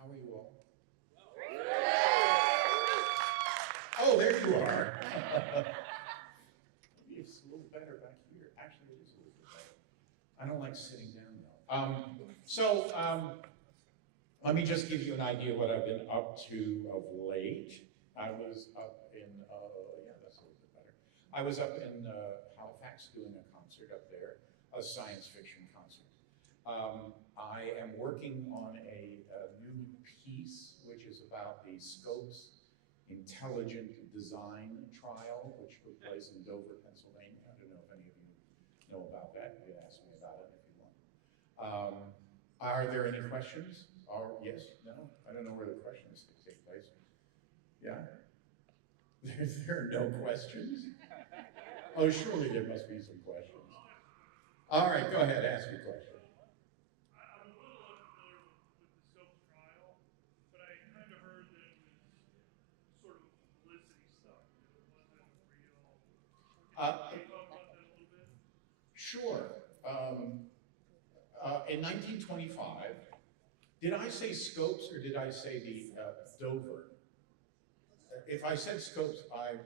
How are you all? Oh, there you are. It's a little better back here. Actually, it is a little bit better. I don't like sitting down, though. Let me just give you an idea of what I've been up to of late. I was up in, yeah, that's a little bit better. I was up in Halifax doing a concert up there, a science fiction concert. I am working on a new piece, which is about the Scopes Intelligent Design Trial, which took place in Dover, Pennsylvania. I don't know if any of you know about that. You can ask me about it if you want. Are there any questions? Yes? No? I don't know where the questions take place. Yeah? There are no questions? Oh, surely there must be some questions. All right, go ahead, ask your question. I'm a little unfamiliar with the Scopes trial, but I kind of heard that it was sort of publicity stuff. It wasn't real. Can you talk about that a little bit? Sure. In 1925, did I say Scopes or did I say the Dover? If I said Scopes, I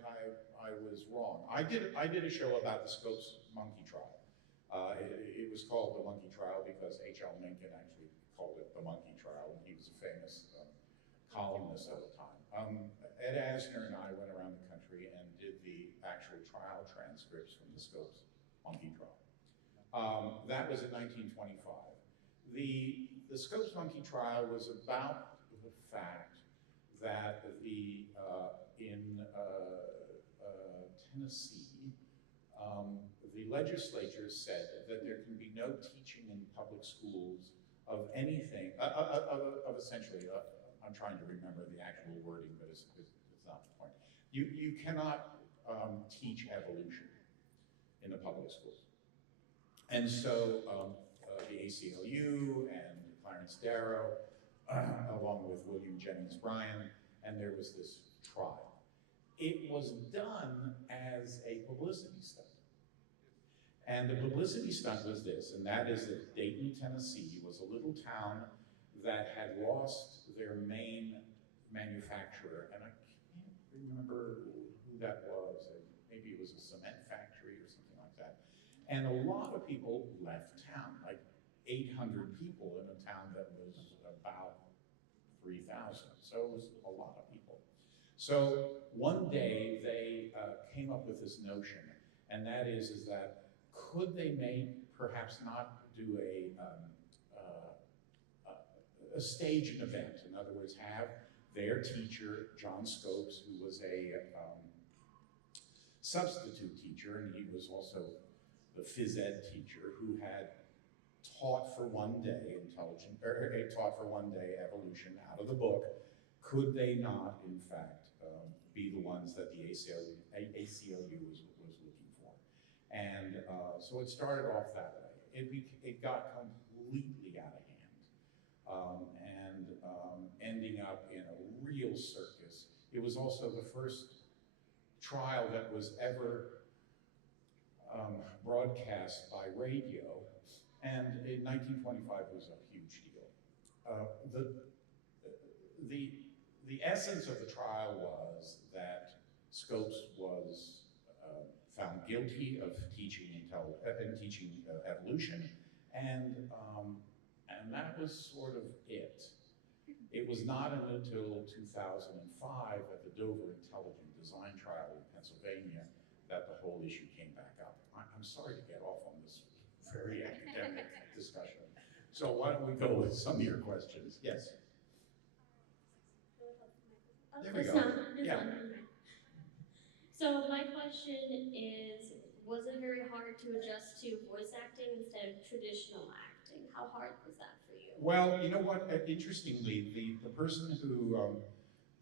was wrong. I did a show about the Scopes monkey trial. It was called the monkey trial because H.L. Mencken actually called it the monkey trial, and he was a famous columnist at the time. Ed Asner and I went around the country and did the actual trial transcripts from the Scopes monkey trial. That was in 1925. The Scopes monkey trial was about the fact that in Tennessee, the legislature said that there can be no teaching in public schools of anything, of essentially, I'm trying to remember the actual wording, but it's not the point. You cannot teach evolution in the public schools. And so the ACLU and Clarence Darrow, along with William Jennings Bryan, and there was this trial. It was done as a publicity stunt. And the publicity stunt was this, and that is that Dayton, Tennessee was a little town that had lost their main manufacturer, and I can't remember who that was. Maybe it was a cement factory or something like that. And a lot of people left town, like 800 people in a town that was about 3,000. So it was a lot of people. So one day they came up with this notion, and that is that could they perhaps not do a stage an event? In other words, have their teacher, John Scopes, who was a substitute teacher, and he was also the phys ed teacher who had taught for one day evolution out of the book. Could they not, in fact, be the ones that the ACLU was looking for? And so it started off that way. It got completely out of hand, ending up in a real circus. It was also the first trial that was ever broadcast by radio, and in 1925 was a huge deal. The essence of the trial was that Scopes was found guilty of teaching evolution, and that was sort of it. It was not until 2005 at the Dover Intelligent Design Trial in Pennsylvania that the whole issue came back up. I'm sorry to get off on this very academic discussion. So why don't we go with some of your questions? Yes. There we go. Yeah. So my question is, was it very hard to adjust to voice acting instead of traditional acting? How hard was that for you? Well, you know what? Interestingly, the person who,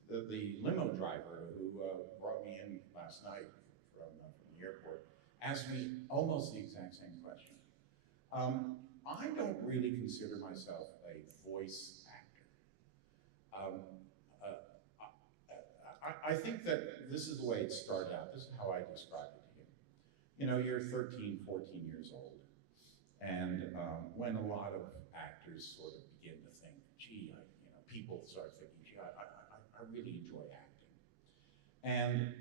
the limo driver who brought me in last night from the airport asked me almost the exact same question. I don't really consider myself a voice actor. I think that this is the way it started out. This is how I described it to him. You know, you're 13, 14 years old, and when a lot of actors sort of begin to think, gee, people start thinking, gee, I really enjoy acting. And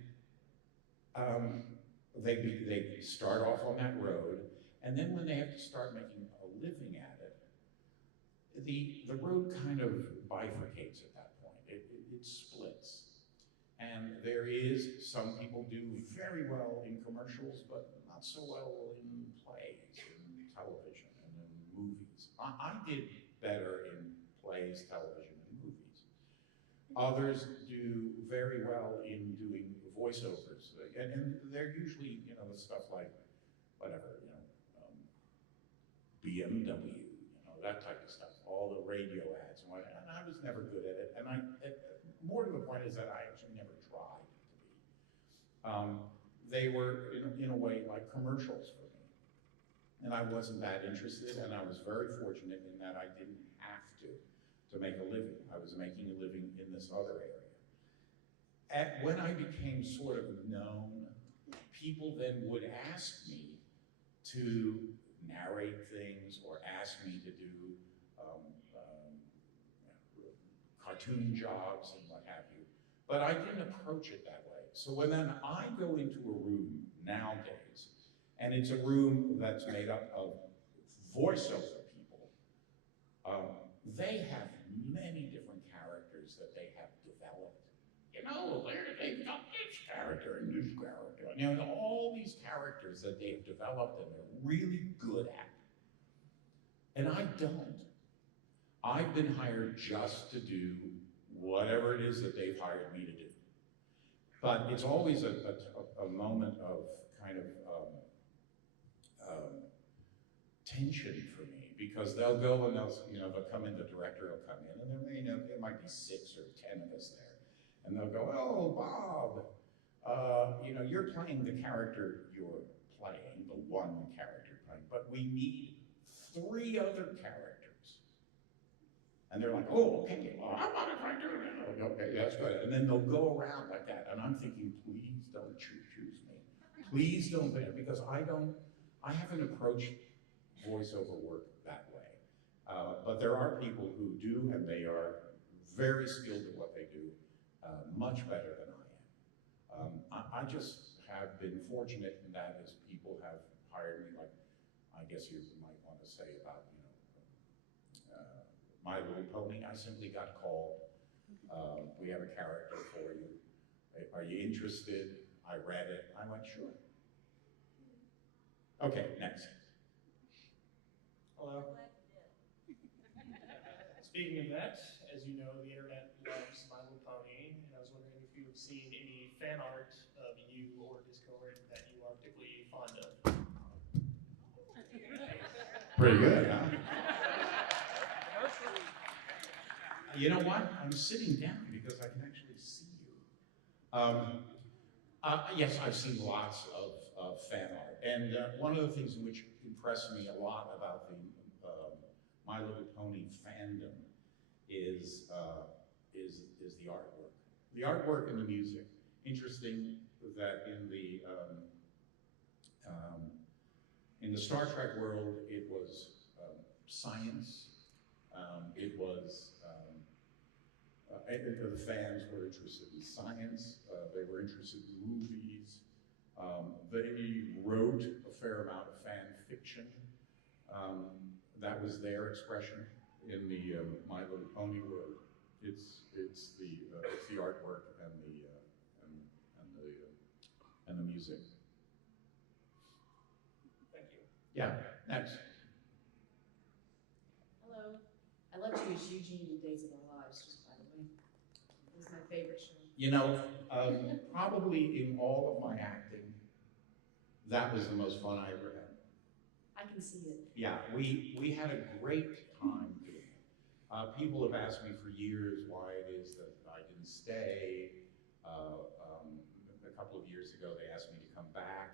they start off on that road, and then when they have to start making a living at it, the road kind of bifurcates at that point. It splits. And there is, some people do very well in commercials, but not so well in plays, in television, and in movies. I did better in plays, television, and movies. Others do very well in doing voiceovers, and they're usually, you know, the stuff like, whatever, you know, BMW, you know, that type of stuff, all the radio ads and whatnot, and I was never good at it, and more to the point is that I actually never tried to be. They were, in a way, like commercials for me. And I wasn't that interested, and I was very fortunate in that I didn't have to make a living. I was making a living in this other area. When I became sort of known, people then would ask me to narrate things or ask me to do cartoon jobs and what have you. But I didn't approach it that way. So when then I go into a room nowadays, and it's a room that's made up of voiceover people, they have many different characters that they have developed. You know, they've got this character and this character. You know, all these characters that they've developed and they're really good at. And I don't. I've been hired just to do whatever it is that they've hired me to do. But it's always a moment of kind of tension for me, because they'll go and they'll come in, the director will come in, and there might be 6 or 10 of us there. And they'll go, oh, Bob, you're playing the character you're playing, the one character playing, but we need 3 other characters. And they're like, oh, okay, well, how about if I do that? Okay, that's good. And then they'll go around like that. And I'm thinking, please don't choose me. Please don't, because I haven't approached voiceover work that way. But there are people who do, and they are very skilled at what they do, much better than I am. I just have been fortunate in that as people have hired me, like I guess you might want to say about, My Little Pony. I simply got called. We have a character for you. Are you interested? I read it. I went, sure. Okay, next. Hello. Speaking of that, as you know, the internet loves My Little Pony, and I was wondering if you have seen any fan art of you or Discord that you are particularly fond of. Pretty good, huh? You know what? I'm sitting down because I can actually see you. Yes, I've seen lots of fan art, and one of the things which impressed me a lot about the My Little Pony fandom is the artwork. The artwork and the music. Interesting that in the Star Trek world, it was science. It was the fans were interested in science. They were interested in movies. They wrote a fair amount of fan fiction. That was their expression in the My Little Pony world. It's the artwork and the music. Thank you. Yeah. Next. Hello. I loved you as Eugene in Days of Our Lives, just by the way. It was my favorite show. You know, probably in all of my acting, that was the most fun I ever had. I can see it. Yeah, we had a great time doing it. People have asked me for years why it is that I didn't stay. A couple of years ago, they asked me to come back,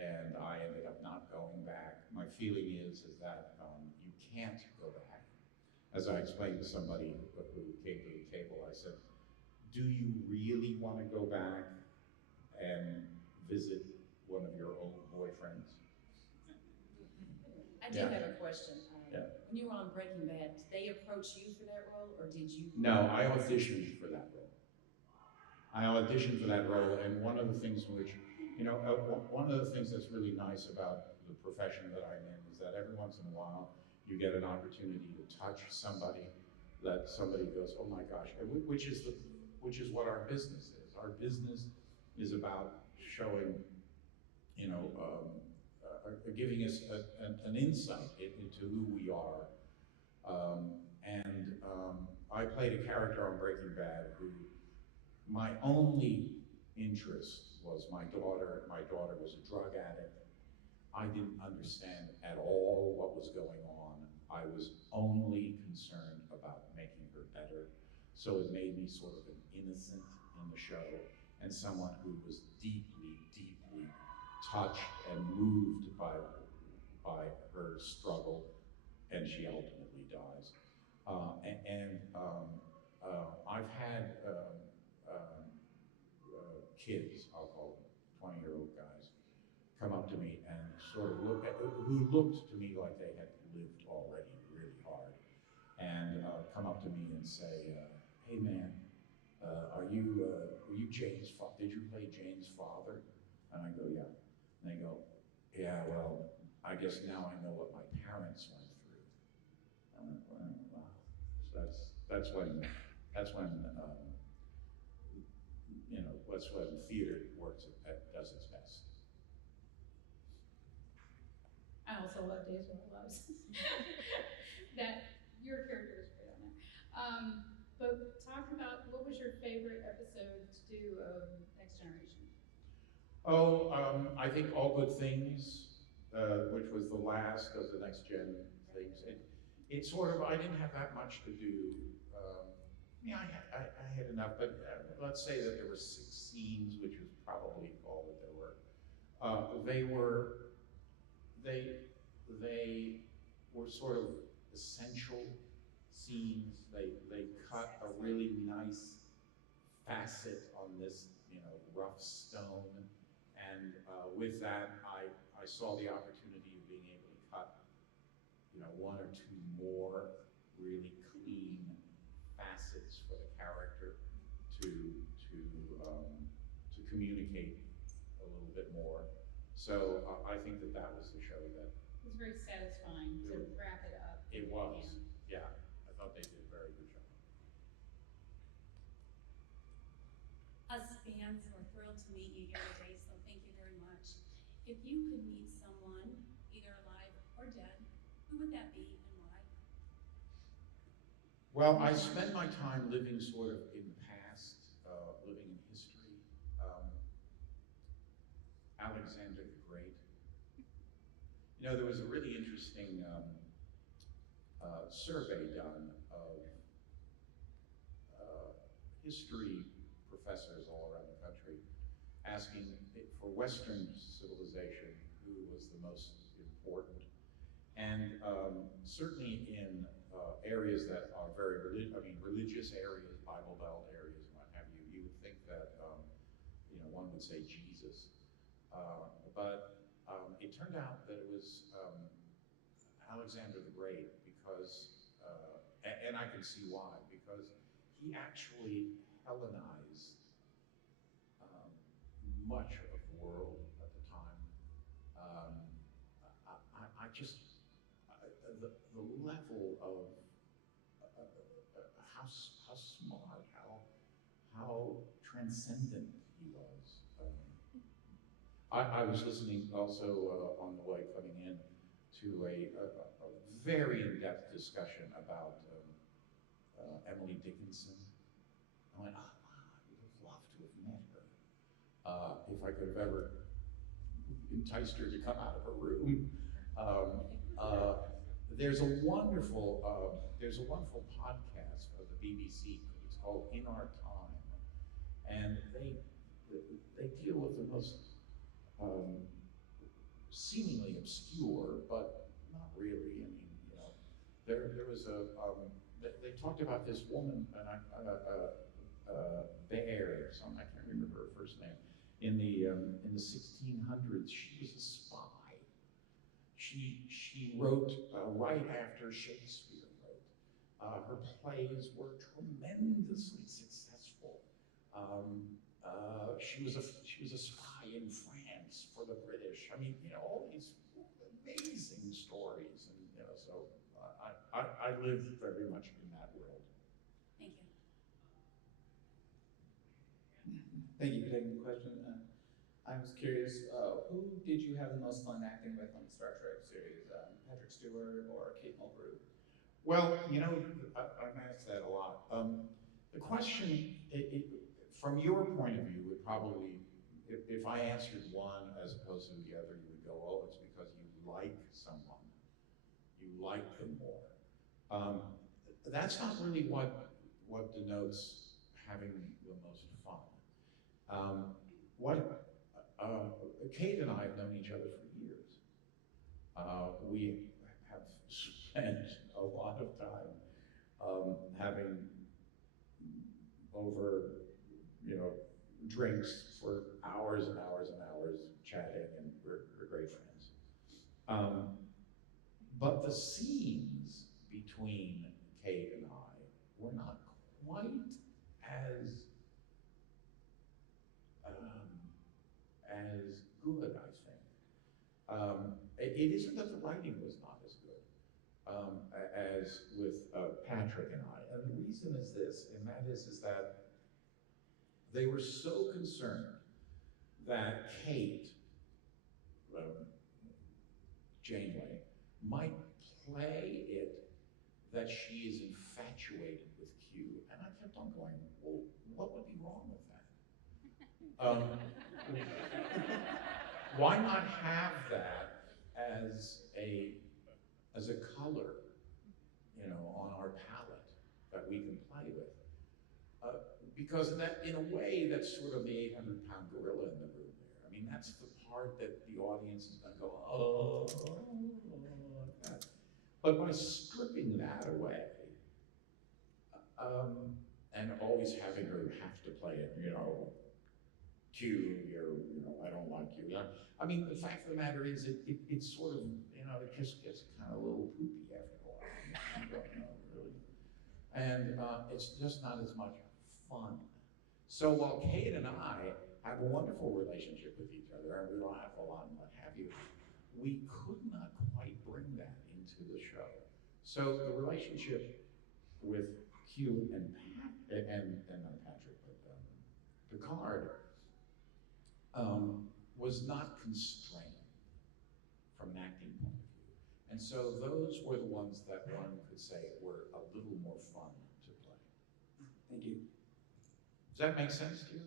and I ended up not going back. My feeling is that you can't go back. As I explained to somebody who came to the table, I said, do you really want to go back and visit one of your old boyfriends? I did have a question. Yeah. When when you were on Breaking Bad, did they approach you for that role, or did you? No, I auditioned for that role. And one of the things in which, one of the things that's really nice about the profession that I'm in is that every once in a while, you get an opportunity to touch somebody that somebody goes, oh my gosh, which is what our business is. Our business is about showing, giving us an insight into who we are. I played a character on Breaking Bad who, my only interest was my daughter. My daughter was a drug addict. I didn't understand at all what was going on. I was only concerned about making her better. So it made me sort of an innocent in the show and someone who was deeply, deeply touched and moved by her struggle, and she ultimately dies. I've had kids, I'll call them 20-year-old guys, come up to me and sort of who looked to me like they had lived already really hard, and come up to me and say, hey man, were you Jane's father? Did you play Jane's father? And I go, yeah. And they go, yeah, well, I guess now I know what my parents went through. I went, wow. So that's when theater does its best. I also love Days of Our Lives. That your character is great on there. But talk about, what was your favorite episode to do of Next Generation? I think All Good Things, which was the last of the Next Gen things. It sort of, I didn't have that much to do. I had enough, but let's say that there were 6 scenes, which was probably all that there were. They were sort of essential scenes. They cut a really nice facet on this, rough stone. And with that, I saw the opportunity of being able to cut, 1 or 2 more really clean facets for the character to communicate a little bit more. So I think that was the show that. It was very satisfying to wrap it up. It was, yeah. I thought they did a very good job. Us fans were thrilled to meet you here today, so thank you very much. If you could meet someone, either alive or dead, who would that be and why? Well, I spend my time living sort of in the past, living in history. Alexander the Great. There was a really interesting survey done of history professors all around the country, asking for Western civilization who was the most important. And certainly in areas that are very religious areas, Bible Belt areas, and what have you, you would think that one would say Jesus, but it turned out that it was Alexander the Great, because, and I can see why, because he actually Hellenized much of the world at the time. The level of how smart, how transcendent he was. I was listening also on the way coming in to a very in-depth discussion about Emily Dickinson. I went, wow, I would have loved to have met her. If I could have ever enticed her to come out of her room. There's a wonderful podcast of the BBC. It's called In Our Time, and they deal with the most seemingly obscure, but not really. I mean, there was they talked about this woman, Bear, something, I can't remember her first name. In the 1600s, she was a spy. she wrote right after Shakespeare wrote. Her plays were tremendously successful. She was a spy in France for the British. I mean, you know, all these amazing stories, and you know, so I live very much in that world. Thank you. Thank you for taking the question. I was curious, who did you have the most fun acting with on the Star Trek series? Patrick Stewart or Kate Mulgrew? Well, you know, I've asked that a lot. The question, from your point of view, would probably, if I answered one as opposed to the other, you would go, oh, it's because you like someone. You like them more. That's not really what denotes having the most fun. Kate and I have known each other for years. We have spent a lot of time having over, you know, drinks for hours and hours and hours, chatting, and we're great friends. But the scenes between Kate and I were not quite as good, I think. It isn't that the writing was not as good as with Patrick and I. And the reason is this, and that is that they were so concerned that Kate, Janeway, might play it that she is infatuated with Q. And I kept on going, well, what would be wrong with that? Why not have that as a color, you know, on our palette that we can play with? Because that, in a way, that's sort of the 800-pound gorilla in the room there. I mean, that's the part that the audience is going to go, oh, like that. But by stripping that away, and always having her have to play it, you know, Q, you know, I don't like you. I mean, the fact of the matter is, it's sort of, you know, it just gets kind of a little poopy after a while. You don't know, really. And it's just not as much fun. So while Kate and I have a wonderful relationship with each other, and we laugh a lot and what have you, we could not quite bring that into the show. So the relationship with Q and not Patrick, but Picard, was not constrained from an acting point of view. And so those were the ones that one could say were a little more fun to play. Thank you. Does that make sense to you?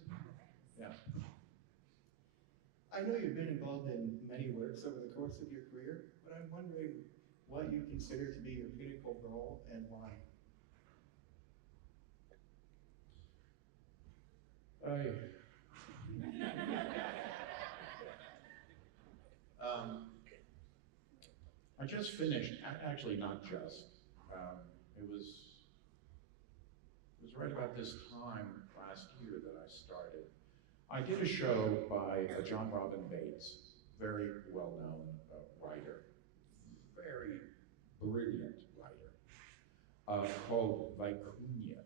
Yeah. I know you've been involved in many works over the course of your career, but I'm wondering what you consider to be your pinnacle role and why. I just finished, actually not just, it was right about this time last year that I started. I did a show by John Robin Bates, very well-known writer, very brilliant writer, called Vicuña.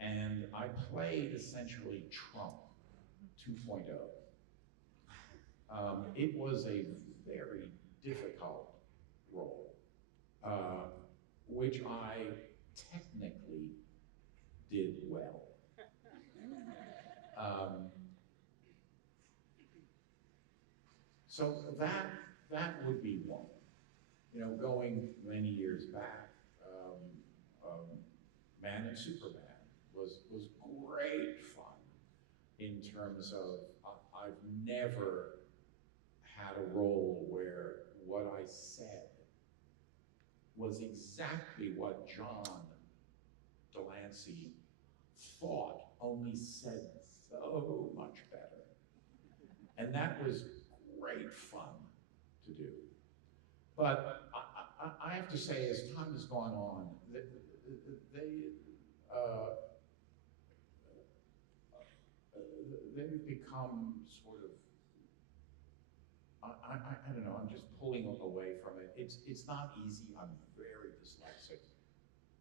And I played essentially Trump 2.0. It was a very difficult role, which I technically did well. So that would be one. You know, going many years back, Man and Superman was great fun in terms of I've never had a role where what I said was exactly what John Delancey thought, only said so much better. And that was great fun to do. But I have to say, as time has gone on, they've become sort of I don't know, I'm just pulling away from it. It's not easy, I'm very dyslexic.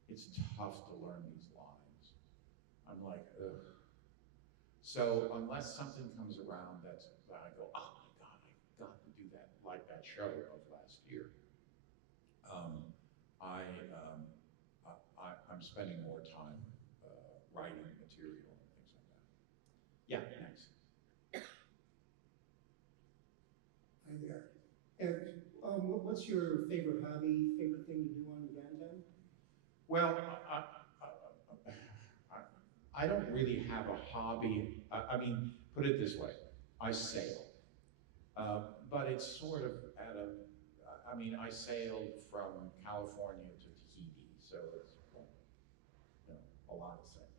It's tough to learn these lines. I'm like, ugh. So unless something comes around that I go, oh my God, I got to do that, like that show of last year. I'm spending more time writing material and things like that. Yeah, thanks. Hi there. And what's your favorite hobby, favorite thing to do on your downtime? Well, I don't really have a hobby. I mean, put it this way, I sail. But it's sort of at a, I mean, I sailed from California to Tahiti, so it's, you know, a lot of sailing.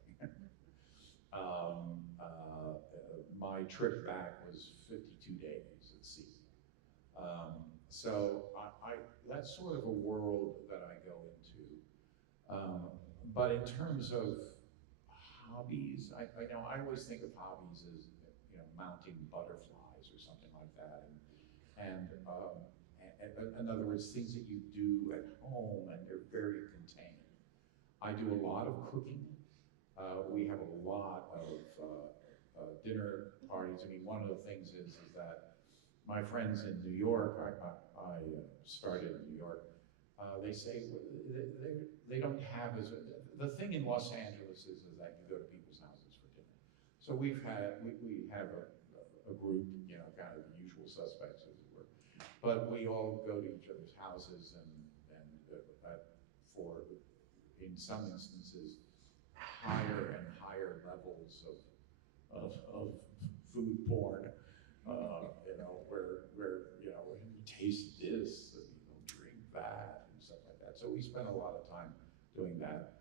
My trip back was 52 days at sea. So that's sort of a world that I go into. But in terms of hobbies, I know I always think of hobbies as, you know, mounting butterflies or something like that. And in other words, things that you do at home and they're very contained. I do a lot of cooking. We have a lot of dinner parties. I mean, one of the things is that my friends in New York, I started in New York, they say they don't have the thing in Los Angeles is that you go to people's houses for dinner. So we have a group, you know, kind of the usual suspects as it were, but we all go to each other's houses and for, in some instances, higher and higher levels of food porn, you know, where you know, you taste this and you know, drink that and stuff like that. So we spend a lot of time doing that.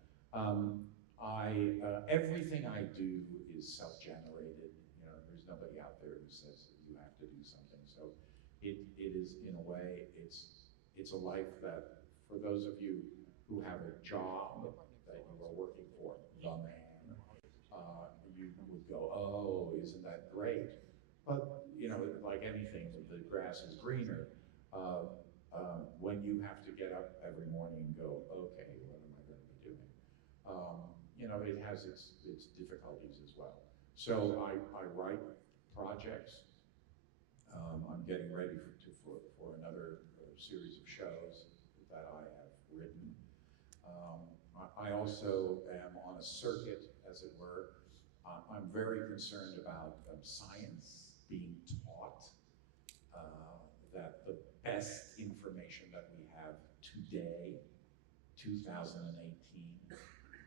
Everything I do is self-generated. You know, there's nobody out there who says that you have to do something. So it is, in a way, it's a life that, for those of you who have a job that you are working for, the man, you would go, oh, isn't that great? But, you know, like anything, the grass is greener. When you have to get up every morning and go, okay, what am I going to be doing? You know, it has its difficulties as well. So I write projects. I'm getting ready for another series of shows that I have written. I also am on a circuit, as it were. I'm very concerned about science being taught, that the best information that we have today, 2018,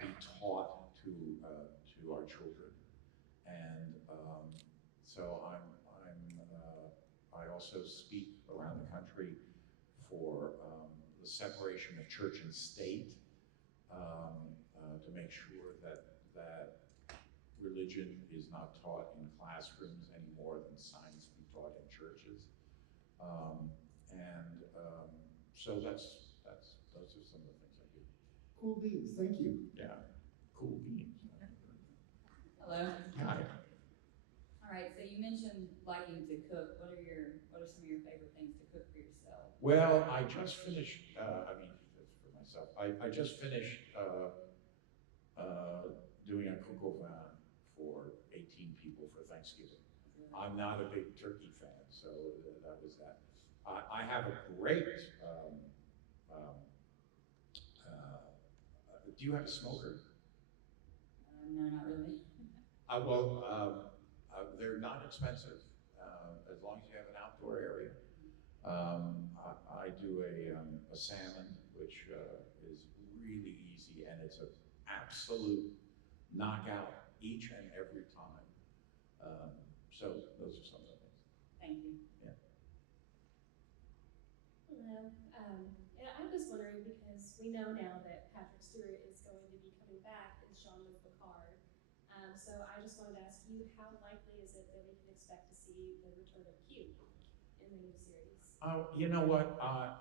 be taught to our children. And so I also speak around the country for the separation of church and state, to make sure that religion is not taught in classrooms any more than science be taught in churches. So those are some of the things I do. Cool beans, thank you. Yeah, cool beans. Hello. Hi. All right, so you mentioned liking to cook. What are some of your favorite things to cook for yourself? Well, I just finished, I mean, for myself, I just finished doing a coq au vin for 18 people for Thanksgiving. I'm not a big turkey fan, so that was that. I have a great, do you have a smoker? No, not really. They're not expensive, as long as you have an outdoor area. I do a salmon, which is really easy, and it's an absolute knockout each and every time. So those are some of the things. Thank you. Yeah. Hello. Yeah, I'm just wondering, because we know now that Patrick Stewart is going to be coming back as Jean-Luc Picard. So I just wanted to ask you, how likely is it that we can expect to see the return of Q in the new series? You know what? I've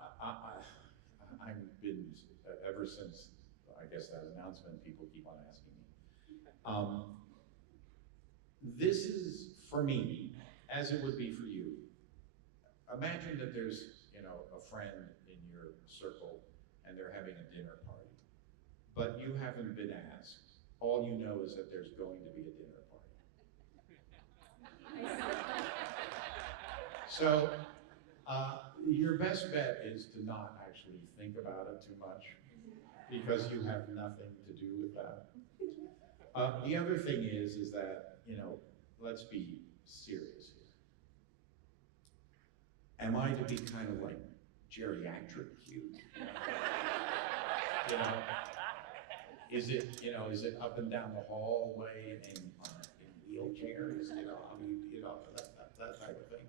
been, ever since, I guess, that announcement, people keep on asking me. This is, for me, as it would be for you, imagine that there's, you know, a friend in your circle and they're having a dinner party, but you haven't been asked. All you know is that there's going to be a dinner party. So your best bet is to not actually think about it too much, because you have nothing to do with that. The other thing is that, you know, let's be serious here. Am I to be kind of like geriatric cute? You know, is it, you know, is it up and down the hallway in wheelchairs? You know, I mean, you know, that type of thing.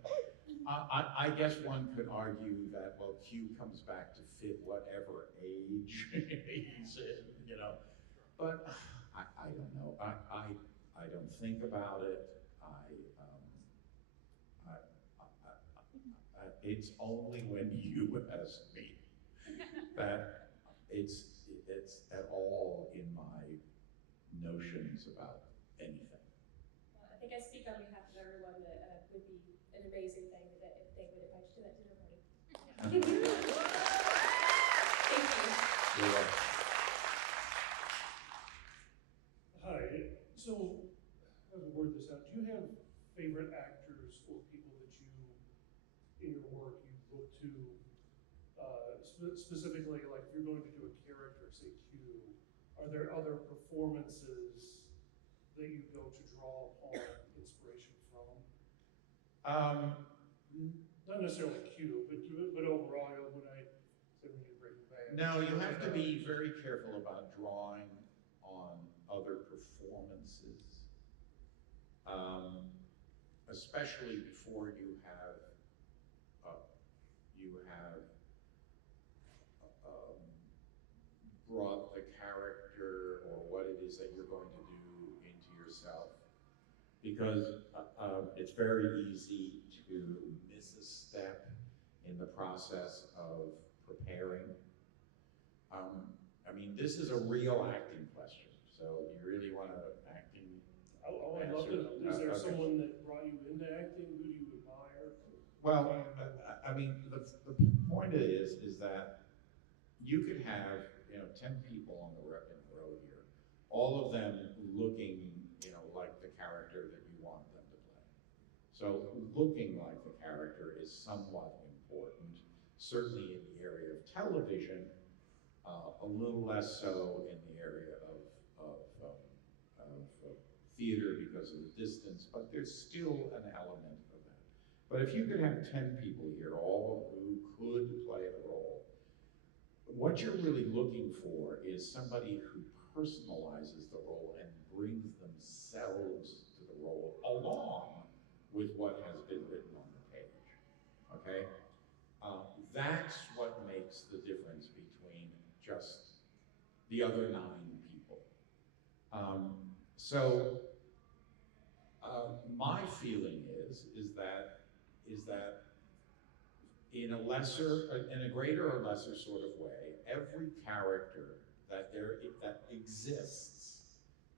I guess one could argue that, well, Q comes back to fit whatever age he's in, you know. But I don't know. I don't think about it. It's only when you ask me that it's at all in my notions about anything. Well, I think I speak on behalf of everyone that would be an amazing thing that if they would invite you to that dinner party. Thank you. You're welcome. Hi, so how to word this out? Do you have favorite actors or people that you, in your work, you look to, specifically, like if you're going to do a character, say Q, are there other performances that you go to draw upon inspiration from? Not necessarily Q, but overall, when I say when you bring back. No, you have to be very careful about drawing on other performances, especially before you have brought the character or what it is that you're going to do into yourself, because it's very easy to miss a step in the process of preparing. I mean, this is a real acting question, so you really want to acting. Oh, I'd love to know. Is there someone that brought you into acting? Who do you admire? Well, I mean, the point is that you could have, you know, 10 people on the row here, all of them looking, you know, like the character that you want them to play. So looking like the character is somewhat important, certainly in the area of television, a little less so in the area of theater because of the distance, but there's still an element of that. But if you could have 10 people here, all who could play the role, what you're really looking for is somebody who personalizes the role and brings themselves to the role along with what has been written on the page, okay? That's what makes the difference between just the other 9 people. My feeling is that in a greater or lesser sort of way, every character that exists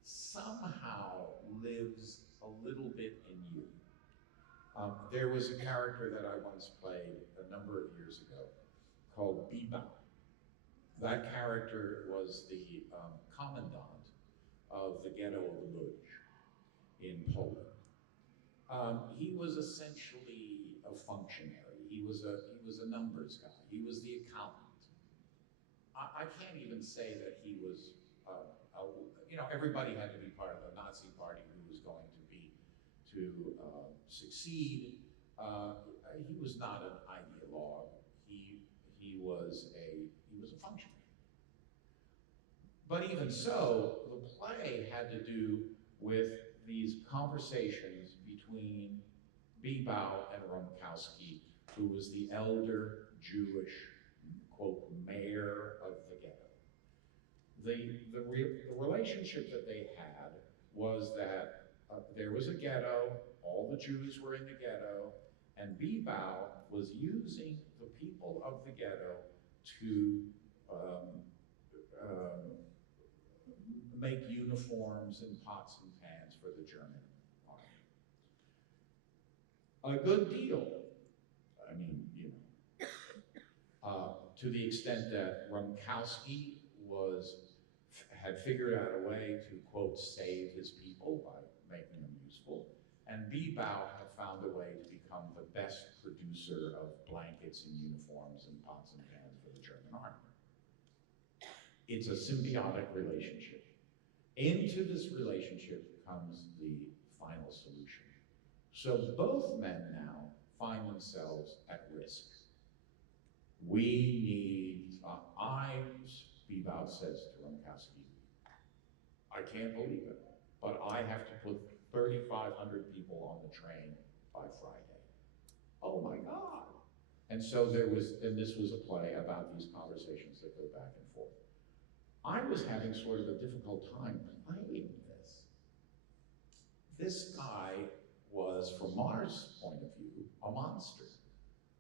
somehow lives a little bit in you. There was a character that I once played a number of years ago called Biba. That character was the commandant of the ghetto of Lodz in Poland. He was essentially a functionary. He was a numbers guy. He was the accountant. I can't even say that he was, you know, everybody had to be part of the Nazi party who was going to succeed. He was not an ideologue. He was a functionary. But even so, the play had to do with these conversations between Bibau and Romkowski, who was the elder Jewish, quote, mayor of the ghetto. The relationship that they had was that there was a ghetto, all the Jews were in the ghetto, and Bibau was using the people of the ghetto to make uniforms and pots and pans for the German army. A good deal, I mean, you know, to the extent that Rumkowski had figured out a way to, quote, save his people by making them useful, and Bebau had found a way to become the best producer of blankets and uniforms and pots and pans for the German army. It's a symbiotic relationship. Into this relationship comes the final solution. So both men now find themselves at risk. We need, Bebau says to Rumkowski, I can't believe it, but I have to put 3,500 people on the train by Friday. Oh my God. And so this was a play about these conversations that go back and forth. I was having sort of a difficult time playing this. This guy was, from Mars' point of view, a monster,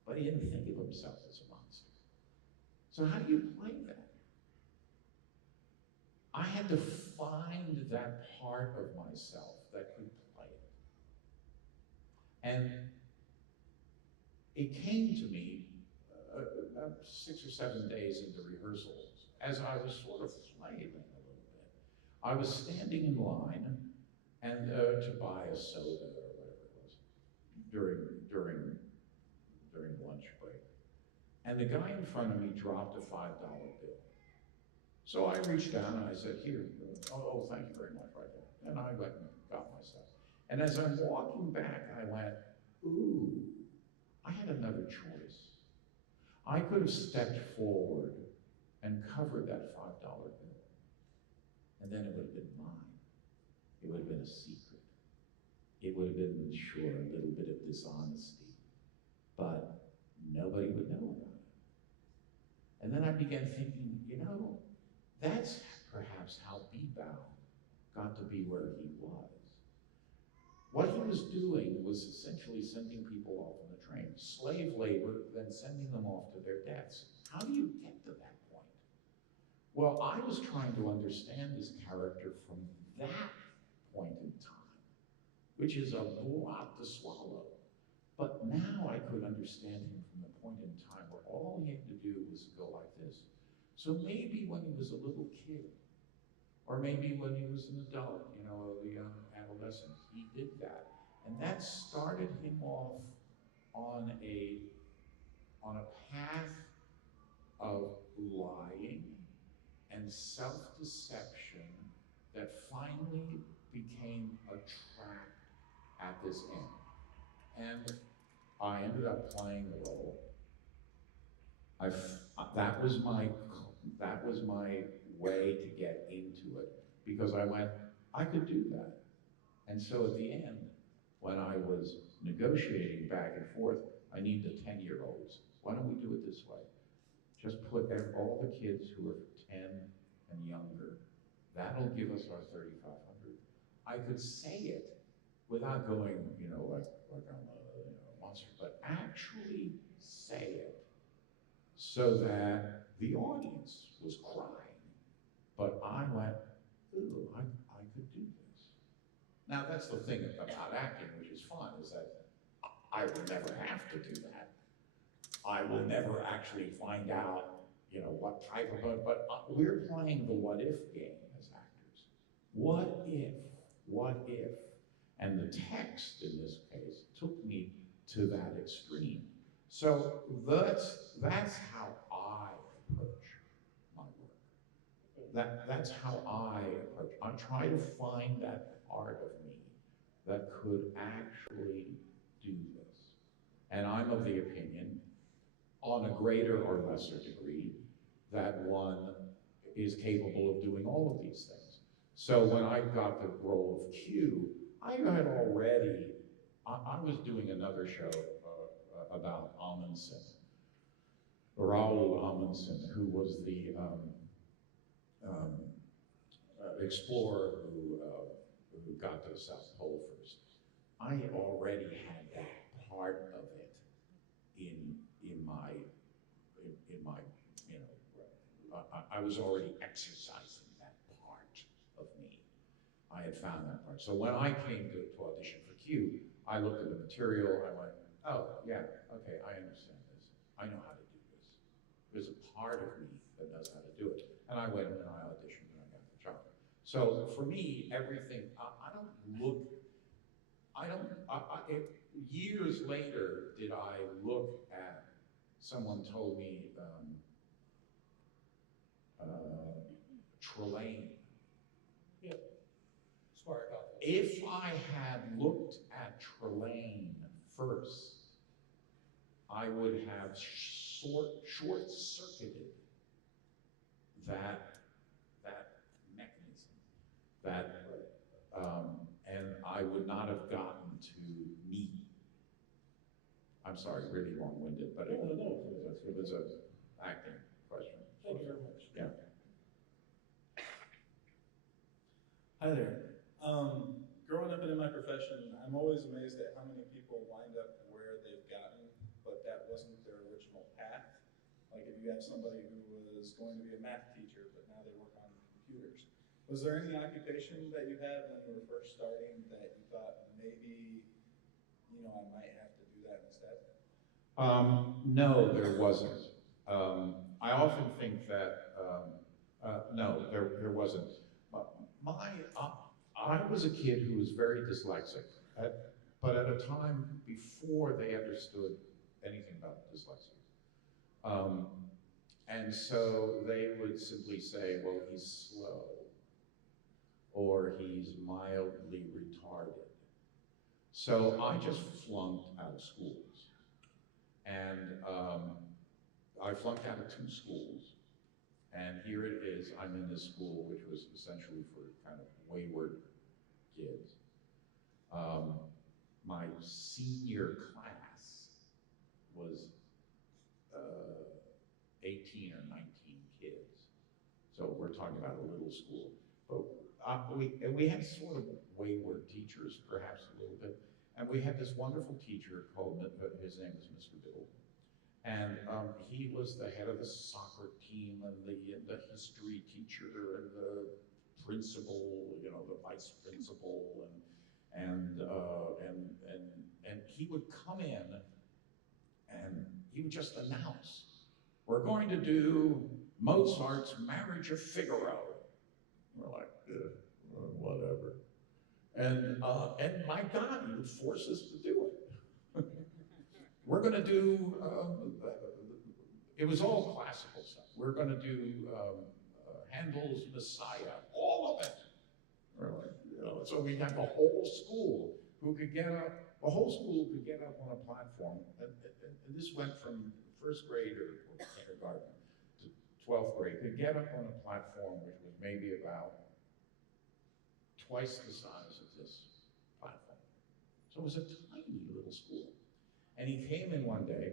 but he didn't think of himself as a monster. So how do you play that? I had to find that part of myself that could play it. And it came to me about 6 or 7 days into rehearsals, as I was sort of flailing a little bit. I was standing in line and to buy a soda or whatever it was during lunch break. And the guy in front of me dropped a $5 bill. So I reached down and I said, here, oh, thank you very much, right there. And I went and got my stuff. And as I'm walking back, I went, ooh, I had another choice. I could have stepped forward and covered that $5 bill. And then it would have been mine. It would have been a secret. It would have been, sure, a little bit of dishonesty, but nobody would know about it. And then I began thinking, you know, that's perhaps how Bebau got to be where he was. What he was doing was essentially sending people off on the train. Slave labor, then sending them off to their deaths. How do you get to that point? Well, I was trying to understand his character from that point in time, which is a lot to swallow. But now I could understand him from the point in time where all he had to do was go like this. So maybe when he was a little kid, or maybe when he was an adult, you know, a young adolescent, he did that. And that started him off on a path of lying and self-deception that finally became a trap at this end. And I ended up playing the role. That was my way to get into it, because I went, I could do that. And so at the end, when I was negotiating back and forth, I need the 10-year-olds. Why don't we do it this way? Just put all the kids who are 10 and younger. That'll give us our 3,500. I could say it without going, you know, like I'm a monster, but actually say it so that the audience was crying. But I went, ooh, I could do this. Now that's the thing about acting, which is fun, is that I will never have to do that. I will never actually find out, you know, what type of, but we're playing the what if game as actors. What if? What if? And the text in this case took me to that extreme. So that's how I approach my work. That's how I approach. I try to find that part of me that could actually do this. And I'm of the opinion, on a greater or lesser degree, that one is capable of doing all of these things. So when I got the role of Q, I had already, I was doing another show about Amundsen, Raoul Amundsen, who was the explorer who got to the South Pole first. I already had that part of it in my, you know, I was already exercising that part of me. I had found that part. So when I came to audition for Q, I looked at the material, I went, Oh, yeah, okay, I understand this. I know how to do this. There's a part of me that knows how to do it. And I went in and I auditioned and I got the job. So for me, everything, years later did I look at, someone told me, Trelane. Yeah. Smart about that. If I had looked at Trelane first, I would have short-circuited that mechanism, and I would not have gotten to me. I'm sorry, really long-winded, but it was an acting question. Thank you very much. Yeah. Hi there. Growing up and in my profession, I'm always amazed at how many people wind up where they've gotten, but that wasn't their original path. Like if you have somebody who was going to be a math teacher, but now they work on computers. Was there any occupation that you had when you were first starting that you thought maybe, I might have to do that instead? No, there wasn't. I often think that, no, there wasn't. I was a kid who was very dyslexic, but at a time before they understood anything about dyslexia. And so they would simply say, well, he's slow, or he's mildly retarded. So I just flunked out of schools. And I flunked out of 2 schools. And here it is, I'm in this school, which was essentially for kind of wayward kids. My senior class was 18 or 19 kids. So we're talking about a little school. But we had sort of wayward teachers, perhaps a little bit. And we had this wonderful teacher called, his name was Mr. Biddle. And he was the head of the soccer team and the history teacher and the principal, the vice principal, and he would come in and he would just announce, we're going to do Mozart's Marriage of Figaro. We're like, whatever. And my God, he would force us to do it. We're going to do, it was all classical stuff. We're going to do Handel's Messiah, all of it. We're like, so we had the whole school who could get up, the whole school could get up on a platform. And this went from first grade or kindergarten to 12th grade, could get up on a platform which was maybe about twice the size of this platform. So it was a tiny little school. And he came in one day,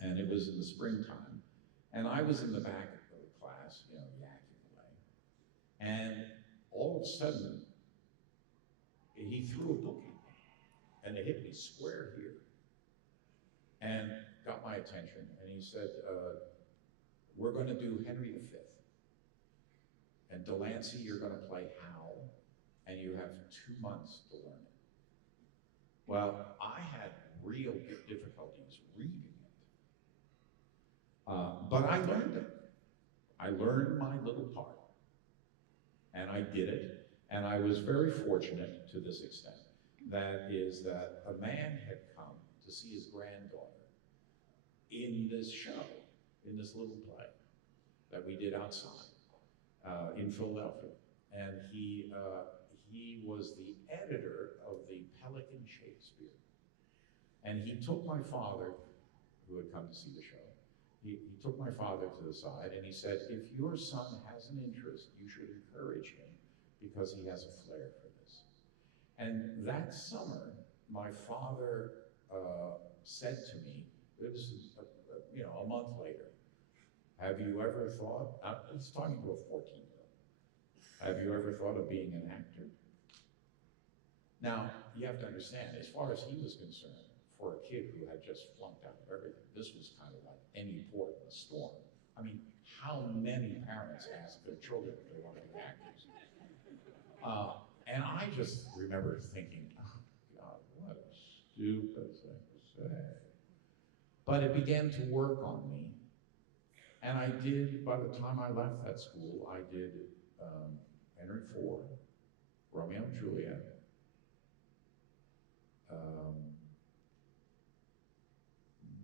and it was in the springtime, and I was in the back of the class, yakking away. And all of a sudden, he threw a book at me, and it hit me square here, and got my attention. And he said, we're going to do Henry V. And Delancey, you're going to play Hal, and you have 2 months to learn it. Well, I had real difficulties reading it. But I learned it. I learned my little part. And I did it. And I was very fortunate to this extent. That is that a man had come to see his granddaughter in this show, in this little play that we did outside in Philadelphia. And he was the editor of the Pelican Shakespeare. And he took my father, who had come to see the show, he took my father to the side and he said, if your son has an interest, you should encourage him because he has a flair for this. And that summer, my father said to me, it was a month later, have you ever thought, I was talking to a 14-year-old, have you ever thought of being an actor? Now, you have to understand, as far as he was concerned, for a kid who had just flunked out of everything, this was kind of like any port in a storm. I mean, how many parents ask their children if they want to be actors? And I just remember thinking, oh God, what a stupid thing. say. But it began to work on me. And I did, by the time I left that school, I did Henry IV, Romeo and Juliet,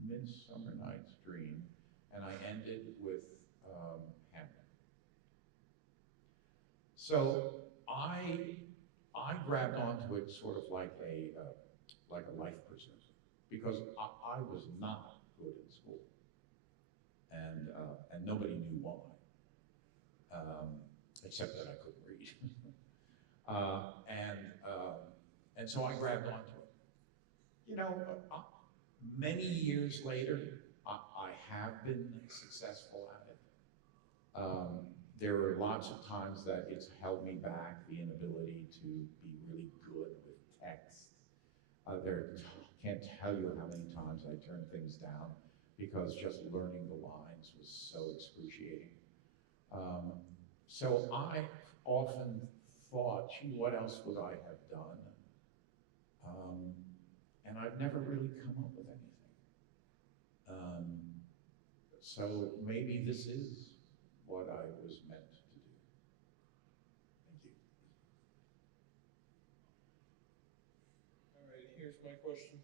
Midsummer Night's Dream, and I ended with Hamlet. So I grabbed onto it sort of like a life business, because I was not good in school, and nobody knew why, except that I couldn't read. And so I grabbed onto it. You know, many years later, I have been successful at it. There are lots of times that it's held me back, the inability to be really good with text. Can't tell you how many times I turned things down because just learning the lines was so excruciating. So I often thought, gee, what else would I have done? And I've never really come up with anything. So maybe this is what I was meant to do. Thank you. All right, here's my question.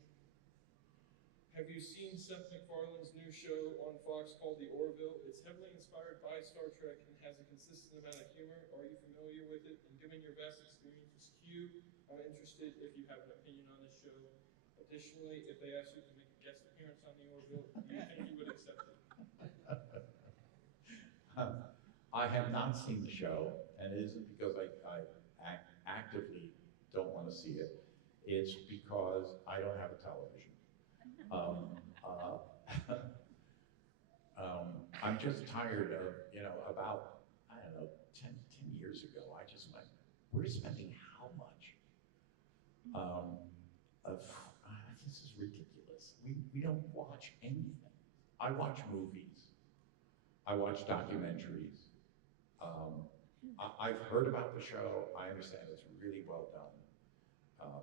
Have you seen Seth MacFarlane's new show on Fox called The Orville? It's heavily inspired by Star Trek and has a consistent amount of humor. Are you familiar with it? And given your vast experience as Q, I'm interested if you have an opinion on this show. Additionally, if they asked you to make a guest appearance on The Orville, do you think you would accept it? I have not seen the show, and it isn't because I actively don't want to see it. It's because I don't have a television. I'm just tired of, about, I don't know, 10 years ago, I just went, we're spending how much? This is ridiculous. We don't watch anything. I watch movies. I watch documentaries. I've heard about the show. I understand it's really well done.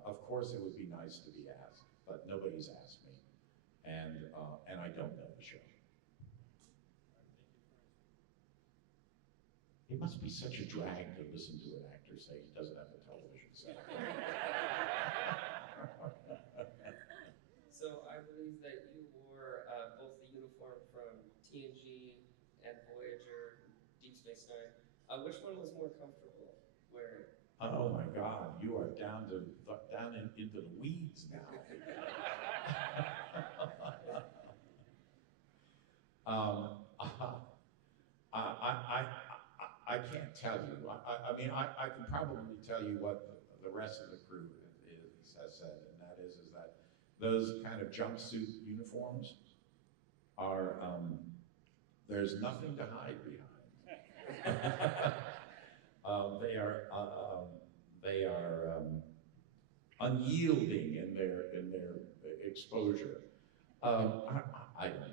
Of course, it would be nice to be asked, but nobody's asked me, and I don't know the show. It must be such a drag to listen to an actor say he doesn't have a television set. So I believe that you wore both the uniform from TNG and Voyager, Deep Space Nine. Which one was more comfortable wearing? Oh my God, you are down into the weeds now. I can't tell you. I mean, I can probably tell you what the rest of the crew has said, and that is that those kind of jumpsuit uniforms are, there's nothing to hide behind. They are unyielding in their exposure. I don't know.